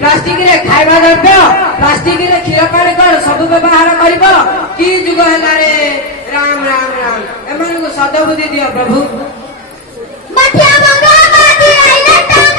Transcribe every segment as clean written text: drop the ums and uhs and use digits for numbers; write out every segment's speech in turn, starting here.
Plastic रे खाइबा द्रव्य प्लास्टिक रे क्षीर पानी कर सब व्यवहार करिबो की जुग हैला रे राम राम राम एमन को सदबुद्धि दियो प्रभु मठिया मंगा बाजी आइले टांग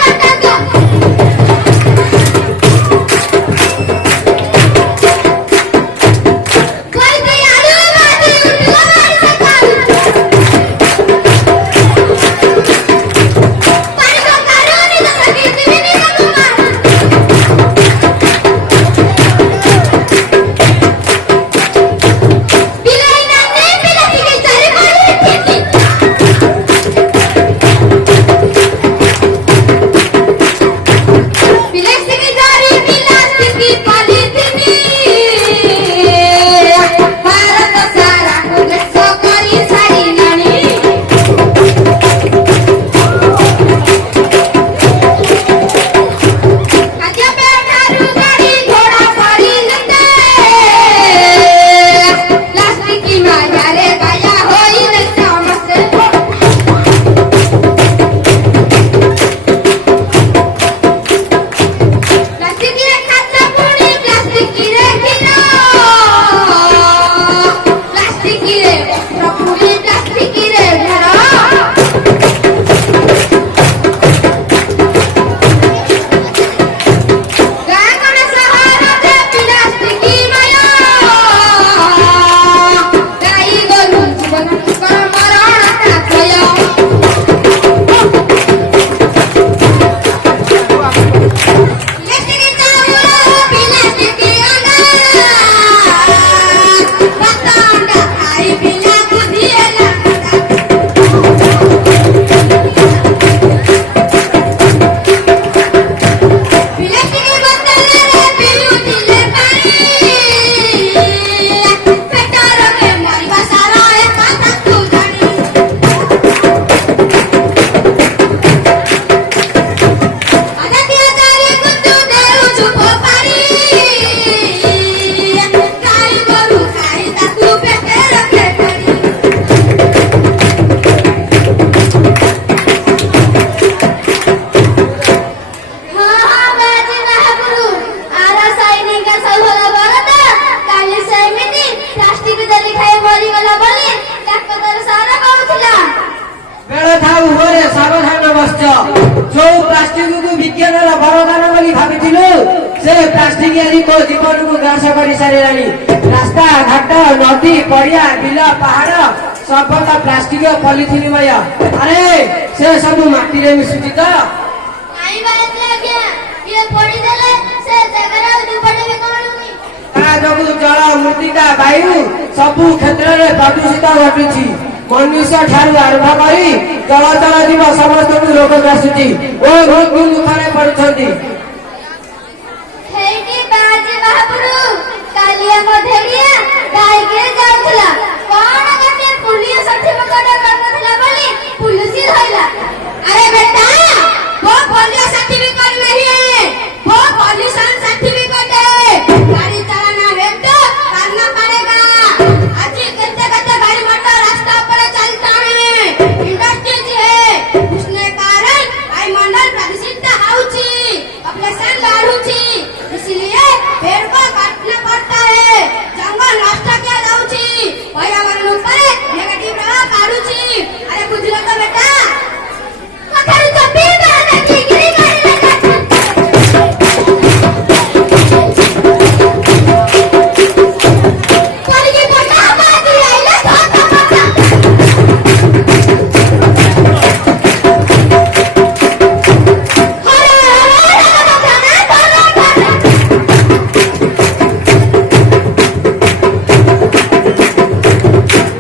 जो प्लास्टिक को विज्ञान वरदान बोली भाविथिलु से प्लास्टिक आदि को जीवन को ग्रास कर सारे रास्ता घाट नदी पड़िया बिल पहाड़ सब प्लास्टिक पॉलिथिनमय अरे से सब माटी रे मिसुची तो जल ମୃତ୍ତିକା ବାୟୁ ସବୁ କ୍ଷେତ୍ରରେ ପ୍ରଦୂଷିତ ଘଟୁଛି। ମନୁଷ୍ୟ ଠାରୁ ଆରମ୍ଭ କରି ଚଳଚଳ ଜୀବ ସମସ୍ତଙ୍କୁ ରୋଗ ଗ୍ରାସୁଛି ଓ ମୃତ୍ୟୁ ମୁଖରେ ପଡୁଛନ୍ତି। ହେଇଟି ବାଜି ବାହାପୁରୁ କାଲି ଆମ ଧେଡ଼ିଆ ଗାଈକେ ଯାଉଥିଲା କଣ ଗୋଟେ ପୁଲିସ ସାର୍ଟିଫିକେଟ କରିନଥିଲା ବୋଲି पुलिस धइला। अरे बेटा वो पुलिस सर्टिफिकेट नहीं है, वो पॉल्यूशन सर्टिफिकेट है। गाड़ी चलाना है तो करना पड़ेगा। आज कितने कितने गाड़ी मोटर रास्ता पर चलता है, इंडस्ट्रीज है, उसने कारण वायुमंडल प्रदूषित होउची, पॉपुलेशन बढ़ुची, इसलिए पेड़ को काटना पड़ता है, जंगल नष्ट किया जाउची, पर्यावरण ऊपर नेगेटिव प्रभाव पड़ुची। अरे बुझलो तो बेटा कथारू तो पीना नहीं गिरी गाड़ी लगा पड़गी पटा बाजी आइले धोखा पटा हरे हरे लगा जाना धोखा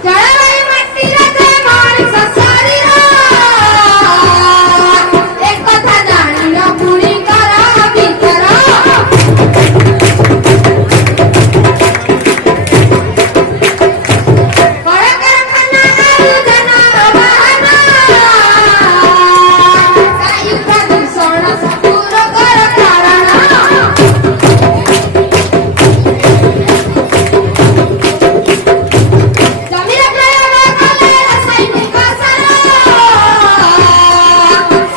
जळवाई मट्टी लगे माणिक ससारी रो एक कथा जानी न पुणी करा भीतर कळकारखाना आयु जना वाहना वायु प्रदूषण सपूर कर कारण जमीन प्रयोग कले रासायनिक सार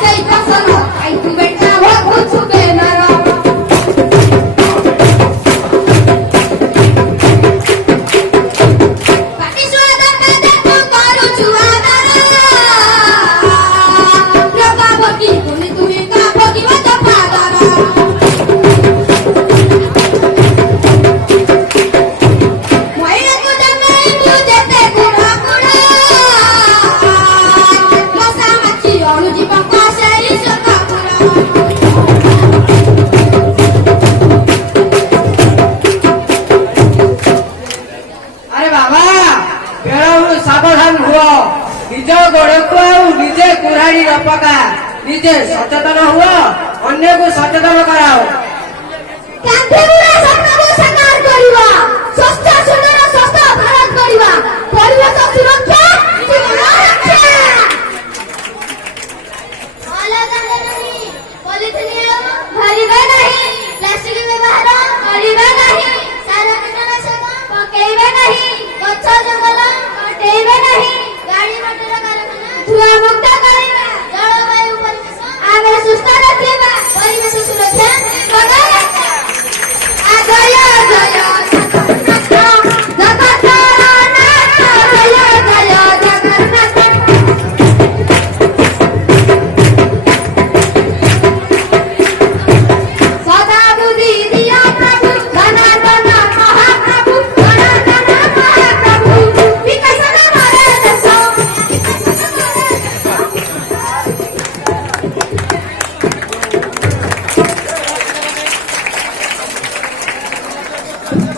सेई फसल खाई तू बेटा भोगुछु बेनर पाटी सुआदा देखु करूछु आदर लोका भोगी तुनी तुही का भोगी मत पादर मोइरे को जमे बुझेते गुड़ा गुड़ा मसा माची अणु जीव को सेई सका गुड़ा अरे बाबा बेलू सावधान हुआ निज गोड़ को निजे कुराड़ी न पका निजे सचेतन हुआ अन्य को सचेतन कराओ कांथे बुड़ा सब